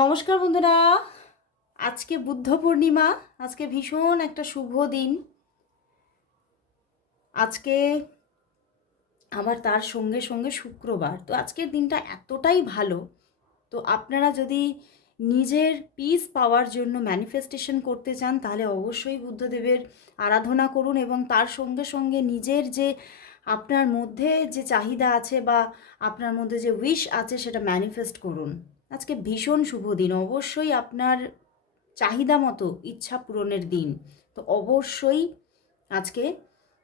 নমস্কার বন্ধুরা। আজকে বুদ্ধ পূর্ণিমা। আজকে ভীষণ একটা শুভ দিন। আজকে আবার তার সঙ্গে সঙ্গে শুক্রবার। তো আজকের দিনটা এতটাই ভালো। তো আপনারা যদি নিজের পিস পাওয়ার জন্য ম্যানিফেস্টেশন করতে চান তাহলে অবশ্যই বুদ্ধদেবের আরাধনা করুন এবং তার সঙ্গে সঙ্গে নিজের যে আপনার মধ্যে যে চাহিদা আছে বা আপনার মধ্যে যে উইশ আছে সেটা ম্যানিফেস্ট করুন। আজকে ভীষণ শুভ দিন। অবশ্যই আপনার চাহিদা মতো ইচ্ছা পূরণের দিন। তো অবশ্যই আজকে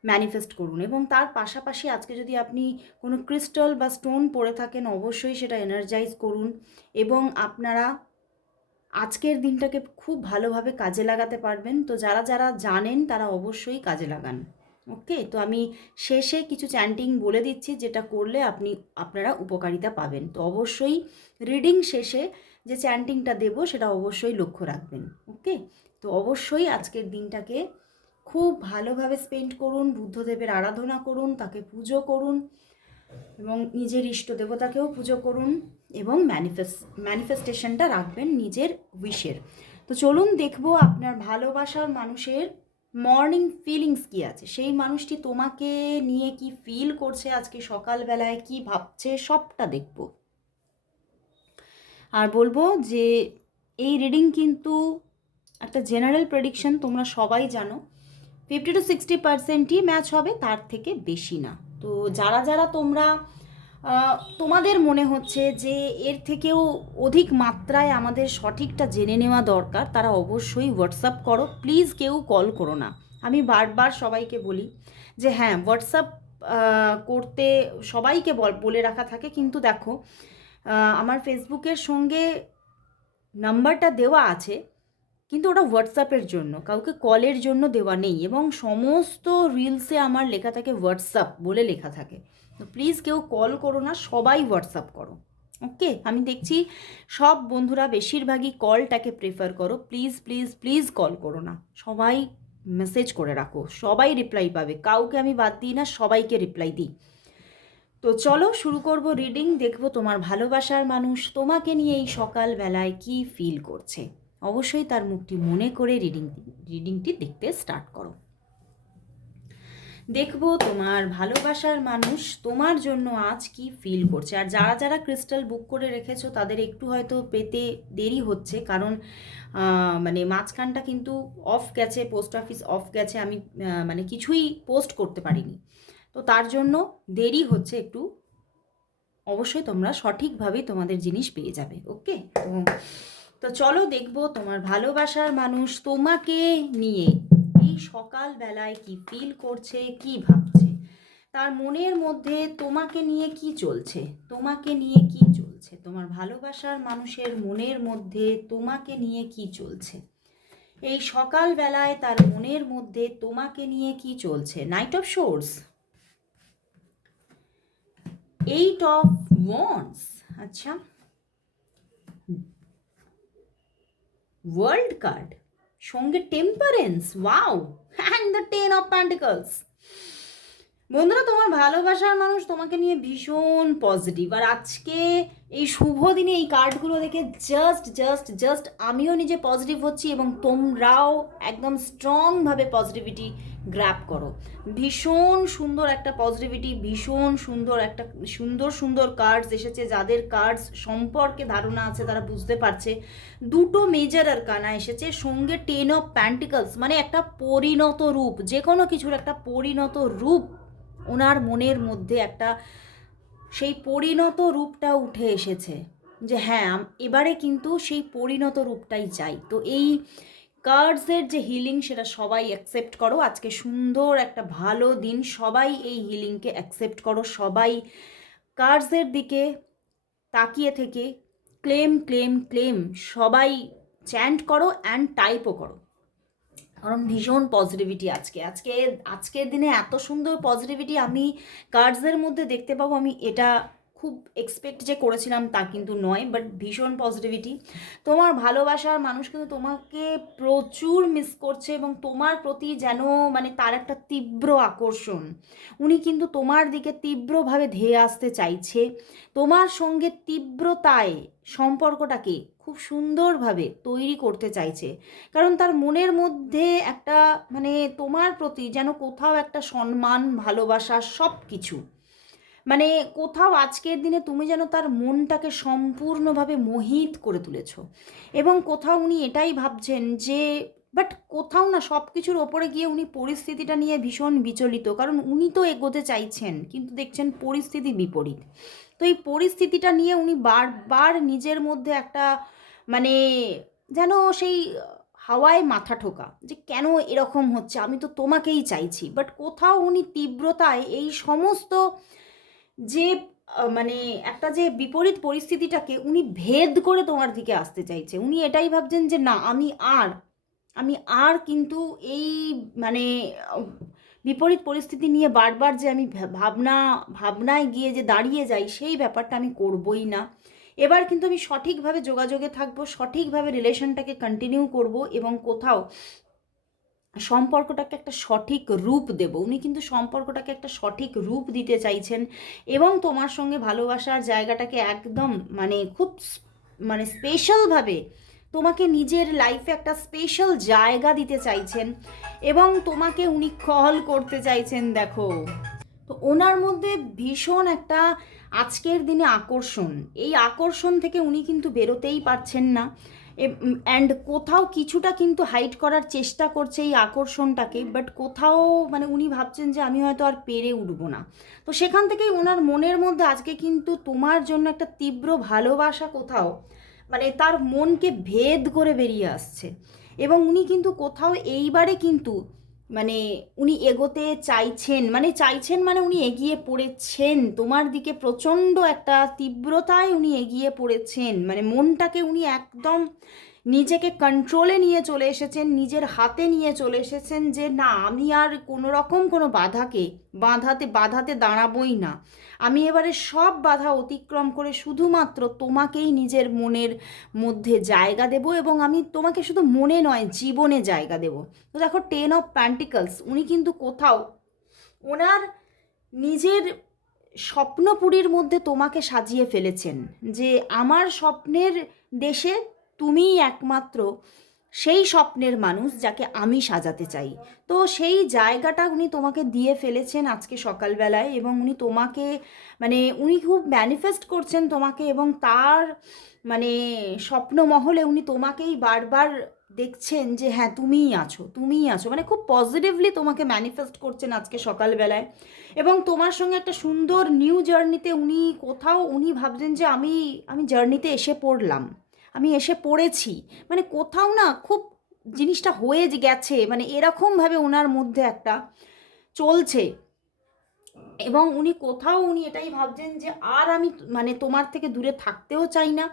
ম্যানিফেস্ট করুন এবং তার পাশাপাশি আজকে যদি আপনি কোনো ক্রিস্টাল বা স্টোন পরে থাকেন অবশ্যই সেটা এনার্জাইজ করুন এবং আপনারা আজকের দিনটাকে খুব ভালোভাবে কাজে লাগাতে পারবেন। তো যারা যারা জানেন তারা অবশ্যই কাজে লাগান। ওকে, তো আমি শেষে কিছু চ্যান্টিং বলে দিচ্ছি যেটা করলে আপনারা উপকারিতা পাবেন। তো অবশ্যই রিডিং শেষে যে চ্যান্টিংটা দেবো সেটা অবশ্যই লক্ষ্য রাখবেন। ওকে, তো অবশ্যই আজকের দিনটাকে খুব ভালোভাবে স্পেন্ড করুন, বুদ্ধদেবের আরাধনা করুন, তাকে পুজো করুন এবং নিজের ইষ্ট দেবতাকেও পুজো করুন এবং ম্যানিফেস্টেশনটা রাখবেন নিজের উইশের। তো চলুন দেখবো আপনার ভালোবাসার মানুষের মর্নিং ফিলিংস কী আছে, সেই মানুষটি তোমাকে নিয়ে কি ফিল করছে, আজকে সকালবেলায় কি ভাবছে, সবটা দেখব। আর বলবো যে এই রিডিং কিন্তু একটা জেনারেল প্রেডিকশন, তোমরা সবাই জানো 50-60%ই ম্যাচ হবে, তার থেকে বেশি না। তো যারা যারা তোমরা তোমাদের মনে হচ্ছে যে এর থেকেও অধিক মাত্রায় আমাদের সঠিকটা জেনে নেওয়া দরকার, তারা অবশ্যই হোয়াটসঅ্যাপ করো, প্লিজ কেউ কল করো না। আমি বারবার সবাইকে বলি যে হ্যাঁ হোয়াটসঅ্যাপ করতে সবাইকে বলে রাখা থাকে, কিন্তু দেখো আমার ফেসবুকের সঙ্গে নাম্বারটা দেওয়া আছে কিন্তু ওটা হোয়াটসঅ্যাপের জন্য, কাউকে কলের জন্য দেওয়া নেই এবং সমস্ত রিলসে আমার লেখা থাকে হোয়াটসঅ্যাপ বলে লেখা থাকে। তো প্লিজ কেউ কল করো না, সবাই হোয়াটসঅ্যাপ করো। ওকে, আমি দেখছি সব বন্ধুরা বেশিরভাগই কলটাকে প্রেফার করো। প্লিজ প্লিজ প্লিজ কল করো না, সবাই মেসেজ করে রাখো, সবাই রিপ্লাই পাবে, কাউকে আমি বাদ দিই না, সবাইকে রিপ্লাই দিই। তো চলো শুরু করব রিডিং। দেখবো তোমার ভালোবাসার মানুষ তোমাকে নিয়ে এই সকালবেলায় কি ফিল করছে। অবশ্যই তার মুখটি মনে করে রিডিংটি দেখতে স্টার্ট করো। দেখবো তোমার ভালোবাসার মানুষ তোমার জন্য আজ কি ফিল করছে। আর যারা যারা ক্রিস্টাল বুক করে রেখেছো তাদের একটু হয়তো পেতে দেরি হচ্ছে, কারণ মানে মাঝখানটা কিন্তু অফ গেছে, পোস্ট অফিস অফ গেছে, আমি মানে কিছুই পোস্ট করতে পারিনি, তো তার জন্য দেরি হচ্ছে একটু। অবশ্যই তোমরা সঠিকভাবেই তোমাদের জিনিস পেয়ে যাবে। ওকে, তো চলো দেখবো তোমার ভালোবাসার মানুষ তোমাকে নিয়ে এই সকালবেলায় কি ফিল করছে, কি ভাবছে, তার মনের মধ্যে তোমাকে নিয়ে কি চলছে, তোমাকে নিয়ে কি চলছে, তোমার ভালোবাসার মানুষের মনের মধ্যে তোমাকে নিয়ে কি চলছে এই সকালবেলায়, তার মনের মধ্যে তোমাকে নিয়ে কি চলছে। Night of swords, 8 of wands, আচ্ছা, ওয়ার্ল্ড কার্ড, সঙ্গে temperance, wow, and the 10 of pentacles. বন্ধুরা, তোমার ভালোবাসার মানুষ তোমাকে নিয়ে ভীষণ পজিটিভ। আর আজকে এই শুভ দিনে এই কার্ডগুলো দেখে জাস্ট জাস্ট জাস্ট আমিও নিজে পজিটিভ হচ্ছি এবং তোমরাও একদম স্ট্রংভাবে পজিটিভিটি গ্র্যাব করো। ভীষণ সুন্দর একটা পজিটিভিটি, ভীষণ সুন্দর একটা সুন্দর সুন্দর কার্ডস এসেছে। যাদের কার্ডস সম্পর্কে ধারণা আছে তারা বুঝতে পারছে। দুটো মেজর আরকানা এসেছে, সঙ্গে 10 অফ প্যান্টিকলস, মানে একটা পরিণত রূপ, যে কোনো কিছুর একটা পরিণত রূপ ওনার মনের মধ্যে একটা সেই পরিণত রূপটা উঠে এসেছে যে হ্যাঁ এবারে কিন্তু সেই পরিণত রূপটাই চাই। তো এই কার্ডসের যে হিলিং সেটা সবাই অ্যাকসেপ্ট করো। আজকে সুন্দর একটা ভালো দিন, সবাই এই হিলিংকে অ্যাকসেপ্ট করো, সবাই কার্ডসের দিকে তাকিয়ে থেকে ক্লেম ক্লেম ক্লেম সবাই চ্যান্ট করো অ্যান্ড টাইপও করো, কারণ ভীষণ পজিটিভিটি আজকের দিনে এত সুন্দর পজিটিভিটি আমি কার্ডসের মধ্যে দেখতে পাবো, আমি এটা খুব এক্সপেক্ট যে করেছিলাম তা কিন্তু নয়, বাট ভীষণ পজিটিভিটি। তোমার ভালোবাসার মানুষ কিন্তু তোমাকে প্রচুর মিস করছে এবং তোমার প্রতি যেন মানে তার একটা তীব্র আকর্ষণ। উনি কিন্তু তোমার দিকে তীব্রভাবে ধেয়ে আসতে চাইছে, তোমার সঙ্গে তীব্রতায় সম্পর্কটাকে খুব সুন্দরভাবে তৈরি করতে চাইছে। কারণ তার মনের মধ্যে একটা মানে তোমার প্রতি যেন কোথাও একটা সম্মান, ভালোবাসা সব কিছু, মানে কোথাও আজকের দিনে তুমি যেন তার মনটাকে সম্পূর্ণভাবে মোহিত করে তুলেছো। এবং কোথাও উনি এটাই ভাবছেন যে, বাট কোথাও না সব কিছুর ওপরে গিয়ে উনি পরিস্থিতিটা নিয়ে ভীষণ বিচলিত, কারণ উনি তো এগোতে চাইছেন কিন্তু দেখছেন পরিস্থিতি বিপরীত। তো এই পরিস্থিতিটা নিয়ে উনি বারবার নিজের মধ্যে একটা মানে যেন সেই হাওয়ায় মাথা ঠোকা, যে কেন এরকম হচ্ছে, আমি তো তোমাকেই চাইছি। বাট কোথাও উনি তীব্রতায় এই সমস্ত যে মানে একটা যে বিপরীত পরিস্থিতিটাকে উনি ভেদ করে তোমার দিকে আসতে চাইছে। উনি এটাই ভাবছেন যে না, আমি আর কিন্তু এই মানে আহ, বিপরীত পরিস্থিতি নিয়ে বারবার যে আমি ভাবনায় গিয়ে যে দাঁড়িয়ে যাই, সেই ব্যাপারটা আমি করবই না। এবার কিন্তু আমি সঠিকভাবে যোগাযোগে থাকবো, সঠিকভাবে রিলেশনটাকে কন্টিনিউ করব এবং কোথাও সম্পর্কটাকে একটা সঠিক রূপ দেব। উনি কিন্তু সম্পর্কটাকে একটা সঠিক রূপ দিতে চাইছেন এবং তোমার সঙ্গে ভালোবাসার জায়গাটাকে একদম মানে খুব মানে স্পেশালভাবে তোমাকে নিজের লাইফে একটা স্পেশাল জায়গা দিতে চাইছেন এবং তোমাকে উনি কল করতে চাইছেন। দেখো, তো ওনার মধ্যে ভীষণ একটা আজকের দিনে আকর্ষণ, এই আকর্ষণ থেকে উনি কিন্তু বেরোতেই পারছেন না। অ্যান্ড কোথাও কিছুটা কিন্তু হাইড করার চেষ্টা করছে এই আকর্ষণটাকে, বাট কোথাও মানে উনি ভাবছেন যে আমি হয়তো আর পেরে উঠবো না। তো সেখান থেকেই ওনার মনের মধ্যে আজকে কিন্তু তোমার জন্য একটা তীব্র ভালোবাসা কোথাও মানে তার মনকে ভেদ করে বেরিয়ে আসছে। এবং উনি কিন্তু কোথাও এইবারে কিন্তু মানে উনি এগোতে চাইছেন, মানে উনি এগিয়ে পড়েছেন তোমার দিকে, প্রচণ্ড একটা তীব্রতায় উনি এগিয়ে পড়েছেন। মানে মনটাকে উনি একদম নিজেকে কন্ট্রোলে নিয়ে চলে এসেছেন, নিজের হাতে নিয়ে চলে এসেছেন যে না, আমি আর কোনো রকম কোনো বাধাতে দাঁড়াবই না। আমি এবারে সব বাধা অতিক্রম করে শুধুমাত্র তোমাকেই নিজের মনের মধ্যে জায়গা দেব এবং আমি তোমাকে শুধু মনে নয় জীবনে জায়গা দেব। তো দেখো, 10 অফ পেন্টিকলস, উনি কিন্তু কোথাও ওনার নিজের স্বপ্নপুরীর মধ্যে তোমাকে সাজিয়ে ফেলেছেন যে আমার স্বপ্নের দেশে তুমিই একমাত্র সেই স্বপ্নের মানুষ যাকে আমি সাজাতে চাই। তো সেই জায়গাটা উনি তোমাকে দিয়ে ফেলেছেন আজকে সকালবেলায় এবং উনি তোমাকে মানে উনি খুব ম্যানিফেস্ট করছেন তোমাকে এবং তার মানে স্বপ্নমহলে উনি তোমাকেই বারবার দেখছেন যে হ্যাঁ তুমিই আছো, মানে খুব পজিটিভলি তোমাকে ম্যানিফেস্ট করছেন আজকে সকালবেলায়। এবং তোমার সঙ্গে একটা সুন্দর নিউ জার্নিতে উনি ভাবছেন যে আমি জার্নিতে এসে পড়লাম, আমি এসে পড়েছি। মানে কোথাও না খুব জিনিসটা হয়ে গেছে, মানে এরকমভাবে ওনার মধ্যে একটা চলছে। এবং উনি এটাই ভাবছেন যে আর আমি মানে তোমার থেকে দূরে থাকতেও চাই না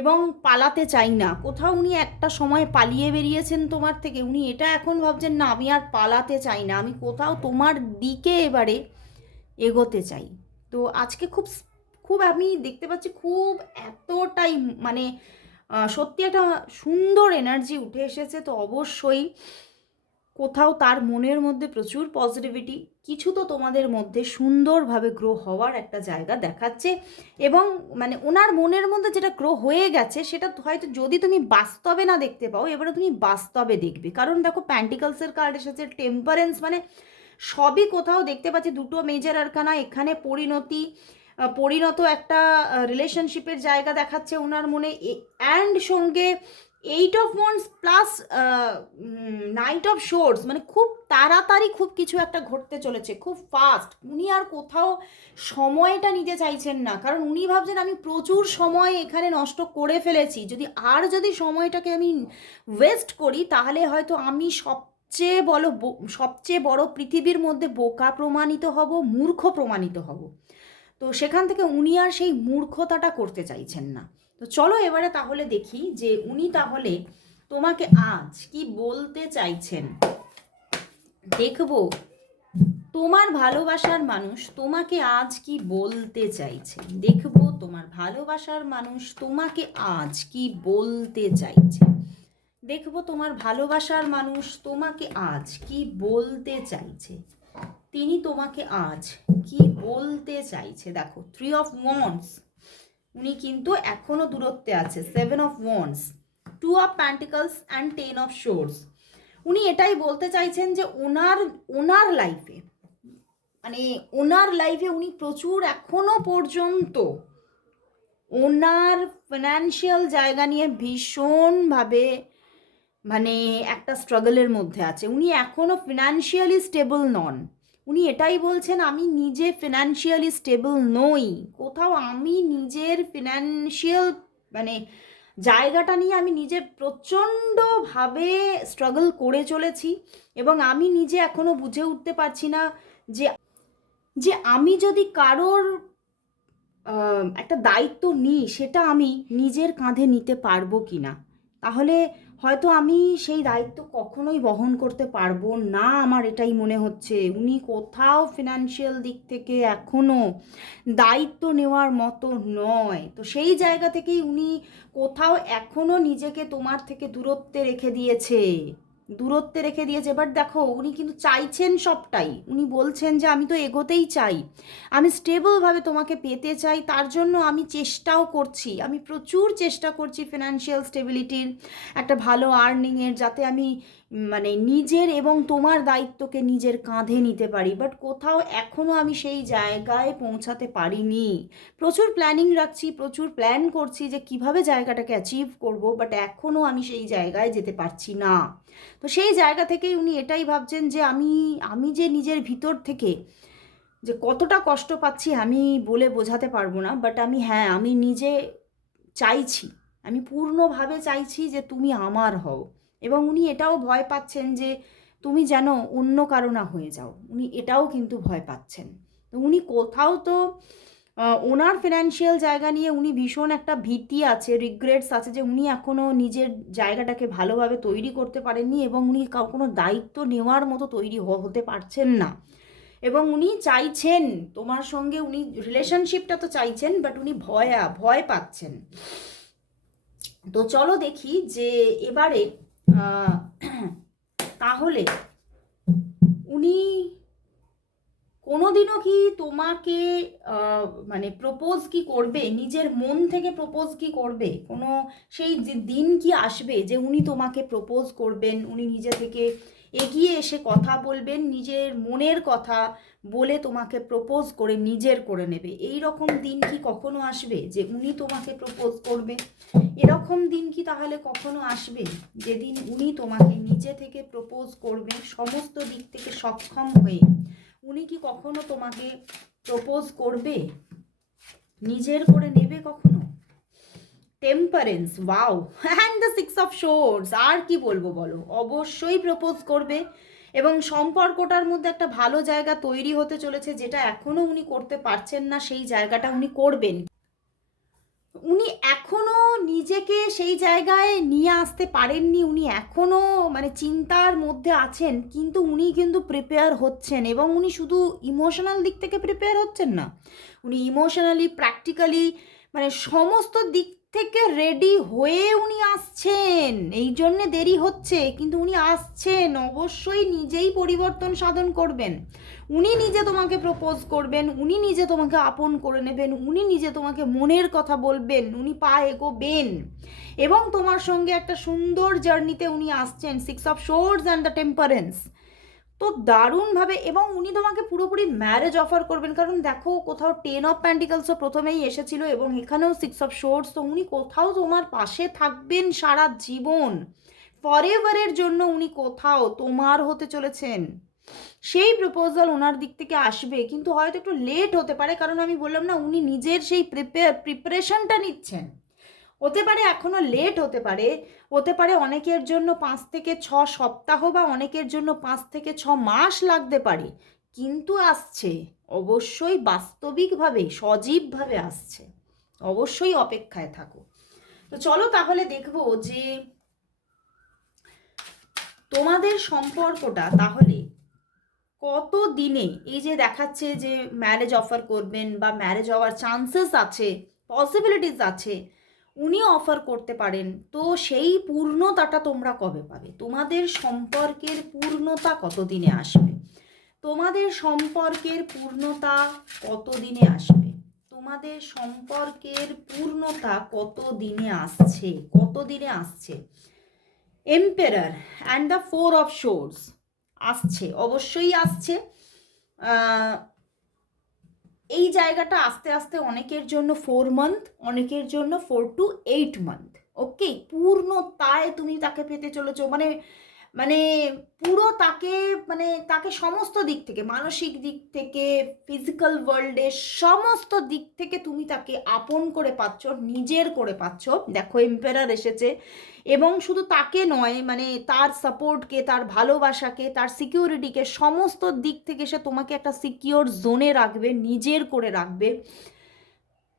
এবং পালাতে চাই না। কোথাও উনি একটা সময় পালিয়ে বেরিয়েছেন তোমার থেকে, উনি এটা এখন ভাবছেন না, আমি আর পালাতে চাই না, আমি কোথাও তোমার দিকে এবারে এগোতে চাই। তো আজকে খুব খুব আমি দেখতে পাচ্ছি খুব এতটাই মানে সত্যি একটা সুন্দর এনার্জি উঠে এসেছে। তো অবশ্যই কোথাও তার মনের মধ্যে প্রচুর পজিটিভিটি, কিছু তো তোমাদের মধ্যে সুন্দরভাবে গ্রো হওয়ার একটা জায়গা দেখাচ্ছে। এবং মানে ওনার মনের মধ্যে যেটা গ্রো হয়ে গেছে সেটা হয়তো যদি তুমি বাস্তবে না দেখতে পাও, এবারে তুমি বাস্তবে দেখবে। কারণ দেখো, প্যান্টিকলসের কার্ড এসেছে, টেম্পারেন্স, মানে সবই কোথাও দেখতে পাচ্ছি, দুটো মেজর আরকানা, এখানে পরিণত একটা রিলেশনশিপের জায়গা দেখাচ্ছে ওনার মনে, অ্যান্ড সঙ্গে 8 of wands plus night of swords, মানে খুব তাড়াতাড়ি খুব কিছু একটা ঘটতে চলেছে, খুব ফাস্ট। উনি আর কোথাও সময়টা নিতে চাইছেন না, কারণ উনি ভাবছেন আমি প্রচুর সময় এখানে নষ্ট করে ফেলেছি, যদি সময়টাকে আমি ওয়েস্ট করি তাহলে হয়তো আমি সবচেয়ে বড় পৃথিবীর মধ্যে বোকা প্রমাণিত হব, মূর্খ প্রমাণিত হব। তো সেখান থেকে উনি আর সেই মূর্খতাটা করতে চাইছেন না। তো চলো এবারে তাহলে দেখি যে উনি তাহলে তোমাকে আজ কি বলতে চাইছেন, দেখবো তোমার ভালোবাসার মানুষ তোমাকে আজ কি বলতে চাইছে, দেখবো তোমার ভালোবাসার মানুষ তোমাকে আজ কি বলতে চাইছে, দেখবো তোমার ভালোবাসার মানুষ তোমাকে আজ কি বলতে চাইছে, তিনি তোমাকে আজ কি বলতে চাইছে। দেখো 3 অফ ওয়ান্ডস, উনি কিন্তু এখনো দূরত্বে আছে। 7 of wands, 2 of pentacles and 10 of swords. উনি এটাই বলতে চাইছেন যে ওনার লাইফে, মানে ওনার লাইফে উনি প্রচুর এখনো পর্যন্ত ওনার ফিনান্সিয়াল জায়গা নিয়ে ভীষণভাবে মানে একটা স্ট্রাগলের মধ্যে আছে। উনি এখনো ফিনান্সিয়ালি স্টেবল নন। উনি এটাই বলছেন, আমি নিজে ফিনান্সিয়ালি স্টেবল নই, কোথাও আমি নিজের ফিনান্সিয়াল মানে জায়গাটা নিয়ে আমি নিজে প্রচণ্ডভাবে স্ট্রাগল করে চলেছি, এবং আমি নিজে এখনো বুঝে উঠতে পারছি না যে যে আমি যদি কারোর একটা দায়িত্ব নিই, সেটা আমি নিজের কাঁধে নিতে পারবো কি না। তাহলে হয়তো আমি সেই দায়িত্ব কখনোই বহন করতে পারবো না, আমার এটাই মনে হচ্ছে। উনি কোথাও ফিনান্সিয়াল দিক থেকে এখনও দায়িত্ব নেওয়ার মতো নয়। তো সেই জায়গা থেকেই উনি কোথাও এখনও নিজেকে তোমার থেকে দূরত্বে রেখে দিয়েছে, দূরত্বে রেখে দিয়েছে। বাট দেখো, উনি কিন্তু চাইছেন সবটাই। উনি বলছেন যে আমি তো এগোতেই চাই, আমি স্টেবলভাবে তোমাকে পেতে চাই, তার জন্য আমি চেষ্টাও করছি, আমি প্রচুর চেষ্টা করছি ফিনান্সিয়াল স্টেবিলিটির, একটা ভালো আর্নিংয়ের, যাতে আমি মানে নিজের এবং তোমার দায়িত্বকে নিজের কাঁধে নিতে পারি। বাট কোথাও এখনও আমি সেই জায়গায় পৌঁছাতে পারিনি। প্রচুর প্ল্যানিং রাখছি, প্রচুর প্ল্যান করছি যে কিভাবে জায়গাটাকে অ্যাচিভ করব, বাট এখনও আমি সেই জায়গায় যেতে পারছি না। তো সেই জায়গা থেকেই উনি এটাই ভাবছেন যে আমি যে নিজের ভিতর থেকে যে কতটা কষ্ট পাচ্ছি আমি বলে বোঝাতে পারবো না। বাট আমি নিজে চাইছি, আমি পূর্ণভাবে চাইছি যে তুমি আমার হও। এবং উনি এটাও ভয় পাচ্ছেন যে তুমি যেন অন্য কারো না হয়ে যাও, উনি এটাও কিন্তু ভয় পাচ্ছেন। তো উনি কোথাও তো ওনার ফিনান্সিয়াল জায়গা নিয়ে উনি ভীষণ একটা ভীতি আছে, রিগ্রেটস আছে, যে উনি এখনও নিজের জায়গাটাকে ভালোভাবে তৈরি করতে পারেননি, এবং উনি কোনো দায়িত্ব নেওয়ার মতো তৈরি হতে পারছেন না। এবং উনি চাইছেন তোমার সঙ্গে, উনি রিলেশনশিপটা তো চাইছেন, বাট উনি ভয় পাচ্ছেন। তো চলো দেখি যে এবারে তাহলে উনি কোনোদিনও কি তোমাকে মানে প্রপোজ কি করবে, নিজের মন থেকে প্রপোজ কি করবে, কোনো সেই দিন কি আসবে যে উনি তোমাকে প্রপোজ করবেন, উনি নিজে থেকে এগিয়ে এসে কথা বলবেন, নিজের মনের কথা বলে তোমাকে প্রপোজ করে নিজের করে নেবে? এই রকম দিন কি কখনো আসবে যে উনি তোমাকে প্রপোজ করবে? এরকম দিন কি তাহলে কখনো আসবে যেদিন উনি তোমাকে নিজে থেকে প্রপোজ করবে, সমস্ত দিক থেকে সক্ষম হয়ে উনি কি কখনো তোমাকে প্রপোজ করবে, নিজের করে নেবে কখনো? Temperance, wow, and the 6 of swords, আর কি বলবো বলো, অবশ্যই প্রপোজ করবে। এবং সম্পর্কটার মধ্যে একটা ভালো জায়গা তৈরি হতে চলেছে, যেটা এখনো উনি করতে পারছেন না, সেই জায়গাটা উনি করবেন। উনি এখনো নিজেকে সেই জায়গায় নিয়ে আসতে পারেননি, উনি এখনো মানে চিন্তার মধ্যে আছেন, কিন্তু উনি কিন্তু প্রিপেয়ার হচ্ছেন। এবং উনি শুধু ইমোশনাল দিক থেকে প্রিপেয়ার হচ্ছেন না, উনি ইমোশনালি, প্র্যাকটিক্যালি, মানে সমস্ত দিক থেকে রেডি হয়ে উনি আসছেন। এই জন্যে দেরি হচ্ছে, কিন্তু উনি আসছেন, অবশ্যই নিজেই পরিবর্তন সাধন করবেন। উনি নিজে তোমাকে প্রপোজ করবেন, উনি নিজে তোমাকে আপন করে নেবেন, উনি নিজে তোমাকে মনের কথা বলবেন, উনি পা এগোবেন, এবং তোমার সঙ্গে একটা সুন্দর জার্নিতে উনি আসছেন। 6 of source and the temperance, তো দারুণভাবে। এবং উনি তোমাকে পুরোপুরি ম্যারেজ অফার করবেন, কারণ দেখো কোথাও 10 অফ প্যান্টিকলসও প্রথমেই এসেছিল, এবং এখানেও 6 অফ শোর্স। তো উনি কোথাও তোমার পাশে থাকবেন সারা জীবন, ফরএভারের জন্য উনি কোথাও তোমার হতে চলেছেন। সেই প্রপোজাল ওনার দিক থেকে আসবে, কিন্তু হয়তো একটু লেট হতে পারে, কারণ আমি বললাম না, উনি নিজের সেই প্রিপারেশনটা নিচ্ছেন। হতে পারে এখনো লেট হতে পারে, হতে পারে অনেকের জন্য 5 থেকে 6 সপ্তাহ, বা অনেকের জন্য 5 থেকে 6 মাস লাগতে পারে, কিন্তু আসছে, অবশ্যই বাস্তবিকভাবে সজীবভাবে আসছে। অবশ্যই অপেক্ষায় থাকো। তো চলো তাহলে দেখবো যে তোমাদের সম্পর্কটা তাহলে কত দিনে এই যে দেখাচ্ছে যে ম্যারেজ অফার করবেন বা ম্যারেজ হওয়ার চান্সেস আছে, পসিবিলিটিস আছে, উনি অফার করতে পারেন। তো সেই পূর্ণতাটা তোমরা কবে পাবে? তোমাদের সম্পর্কের পূর্ণতা কত দিনে আসবে? তোমাদের সম্পর্কের পূর্ণতা কত দিনে আসবে? তোমাদের সম্পর্কের পূর্ণতা কত দিনে আসছে? কত দিনে আসছে? Emperor and the 4 of swords আসছে, অবশ্যই আসছে। এই জায়গাটা আস্তে আস্তে অনেকের জন্য 4 মান্থ, অনেকের জন্য 4 to 8 মান্থ। ওকে, পূর্ণতায় তুমি তাকে পেতে চলেছো, মানে মানে পুরো তাকে, মানে তাকে সমস্ত দিক থেকে, মানসিক দিক থেকে, ফিজিক্যাল ওয়ার্ল্ডে সমস্ত দিক থেকে তুমি তাকে আপন করে পাচ্ছ, নিজের করে পাচ্ছ। দেখো এম্পেরার এসেছে, এবং শুধু তাকে নয়, মানে তার সাপোর্টকে, তার ভালোবাসাকে, তার সিকিউরিটিকে, সমস্ত দিক থেকে সে তোমাকে একটা সিকিওর জোনে রাখবে, নিজের করে রাখবে।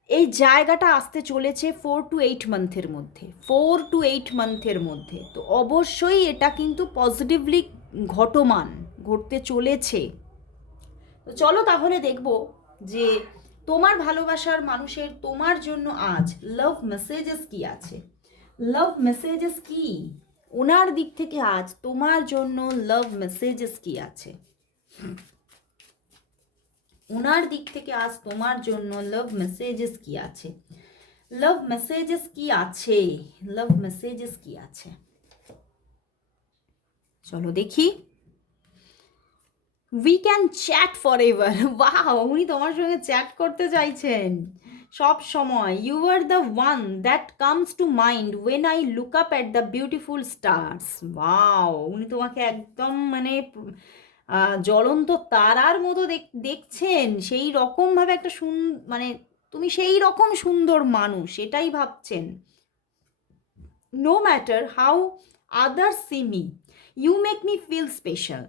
এই জায়গাটা আসতে চলেছে 4 to 8 মান্থের মধ্যে, 4 to 8 মান্থের মধ্যে। তো অবশ্যই এটা কিন্তু পজিটিভলি ঘটতে চলেছে। তো চলো তাহলে দেখব যে তোমার ভালোবাসার মানুষের তোমার জন্য আজ লাভ মেসেজেস কি আছে। লাভ মেসেজেস কি ওনার দিক থেকে আজ তোমার জন্য? লাভ মেসেজেস কি আছে ওনার দিক থেকে আজ তোমার জন্য? লাভ মেসেজেস কি আছে? লাভ মেসেজেস কি আছে? লাভ মেসেজেস কি আছে? চলো দেখি। We can chat forever. বাহ, উনি তোমার সঙ্গে চ্যাট করতে চাইছেন সব সময়। You are the one that comes to mind when I look up at the beautiful stars. Wow, উনি তোমাকে একদম মানে জ্বলন্ত তারার মতো দেখছেন, সেই রকমভাবে একটা মানে তুমি সেই রকম সুন্দর মানুষ, এটাই ভাবছেন। No matter how others see me, you make me feel special.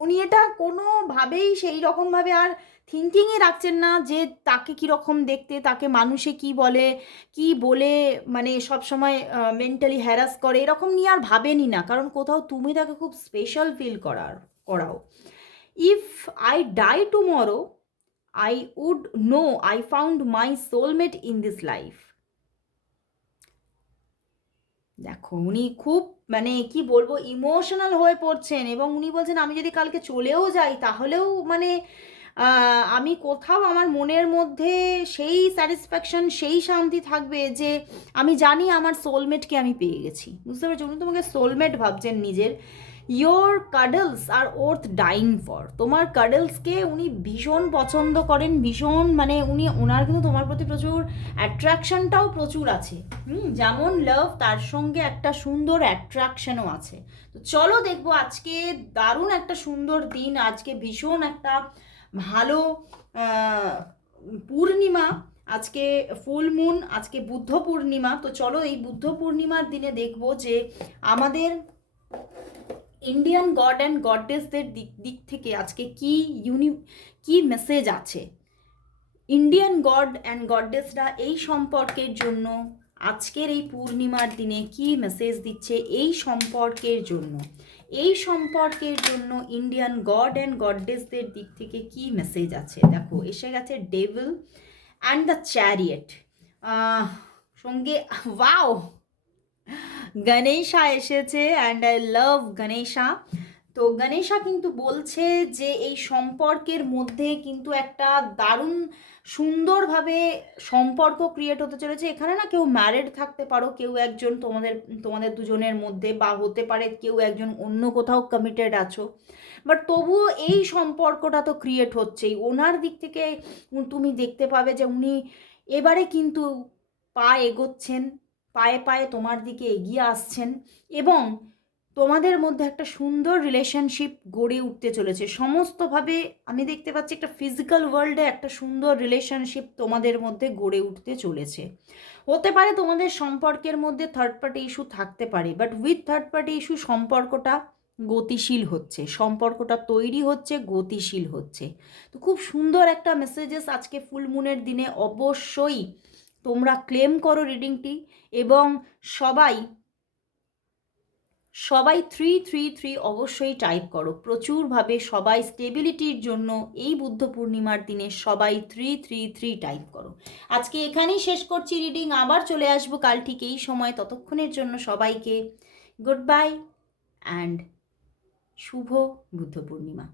উনি এটা কোনোভাবেই সেই রকমভাবে আর থিঙ্কিংয়ে রাখছেন না যে তাকে কীরকম দেখতে, তাকে মানুষে কি বলে মানে সবসময় মেন্টালি হ্যারাস করে, এরকম নিয়ে আর ভাবেনই না, কারণ কোথাও তুমি তাকে খুব স্পেশাল ফিল করাও। If I die tomorrow I would know I found my soulmate in this life. দেখো উনি খুব মানে কি বলবো ইমোশনাল হয়ে পড়ছেন, এবং উনি বলছেন আমি যদি কালকে চলেও যাই তাহলেও মানে আমি কোথাও আমার মনের মধ্যে সেই স্যাটিসফ্যাকশন, সেই শান্তি থাকবে যে আমি জানি আমার সোলমেটকে আমি পেয়ে গেছি। বুঝতে পারছো, উনি তোমাকে সোলমেট ভাবছেন নিজের। Your cuddles are worth dying for. তোমার কাডলসকে উনি ভীষণ পছন্দ করেন, ভীষণ মানে ওনার কিন্তু তোমার প্রতি প্রচুর অ্যাট্রাকশনটাও প্রচুর আছে। যেমন লাভ, তার সঙ্গে একটা সুন্দর অ্যাট্রাকশনও আছে। তো চলো দেখবো আজকে দারুণ একটা সুন্দর দিন, আজকে ভীষণ একটা ভালো পূর্ণিমা, আজকে ফুল মুন, আজকে বুদ্ধ পূর্ণিমা। তো চলো এই বুদ্ধ পূর্ণিমার দিনে দেখবো যে আমাদের ইন্ডিয়ান গড অ্যান্ড গডেসদের দিক থেকে আজকে কি মেসেজ আছে। ইন্ডিয়ান গড অ্যান্ড গডেসরা এই সম্পর্কের জন্য আজকের এই পূর্ণিমার দিনে কি মেসেজ দিচ্ছে এই সম্পর্কের জন্য। এই সম্পর্কের জন্য ইন্ডিয়ান গড অ্যান্ড গডেসদের দিক থেকে কি মেসেজ আছে। দেখো এসে গেছে ডেভিল অ্যান্ড দ্য চ্যারিয়েট, সঙ্গে ওয়াও গণেশা এসেছে, অ্যান্ড আই লাভ গণেশা। তো গণেশা কিন্তু বলছে যে এই সম্পর্কের মধ্যে কিন্তু একটা দারুণ সুন্দরভাবে সম্পর্ক ক্রিয়েট হতে চলেছে। এখানে না কেউ ম্যারিড থাকতে পারো, কেউ একজন তোমাদের দুজনের মধ্যে, বা হতে পারে কেউ একজন অন্য কোথাও কমিটেড আছো, বাট তবুও এই সম্পর্কটা তো ক্রিয়েট হচ্ছেই। ওনার দিক থেকে তুমি দেখতে পাবে যে উনি এবারে কিন্তু এগোচ্ছেন, পায়ে পায়ে তোমার দিকে এগিয়ে আসছেন, এবং তোমাদের মধ্যে একটা সুন্দর রিলেশনশিপ গড়ে উঠতে চলেছে সমস্তভাবে। আমি দেখতে পাচ্ছি একটা ফিজিক্যাল ওয়ার্ল্ডে একটা সুন্দর রিলেশনশিপ তোমাদের মধ্যে গড়ে উঠতে চলেছে। হতে পারে তোমাদের সম্পর্কের মধ্যে থার্ড পার্টি ইস্যু থাকতে পারে, but with third party issue সম্পর্কটা গতিশীল হচ্ছে, সম্পর্কটা তৈরি হচ্ছে, গতিশীল হচ্ছে। তো খুব সুন্দর একটা মেসেজেস আজকে ফুল মুনের দিনে। অবশ্যই তোমরা ক্লেম করো রিডিংটি, এবং সবাই সবাই 333 অবশ্যই টাইপ করো, প্রচুরভাবে সবাই স্টেবিলিটির জন্য এই বুদ্ধ পূর্ণিমার দিনে সবাই 333 টাইপ করো। আজকে এখানেই শেষ করছি রিডিং, আবার চলে আসবো কাল ঠিক এই সময়। ততক্ষণের জন্য সবাইকে গুড বাই অ্যান্ড শুভ বুদ্ধ পূর্ণিমা।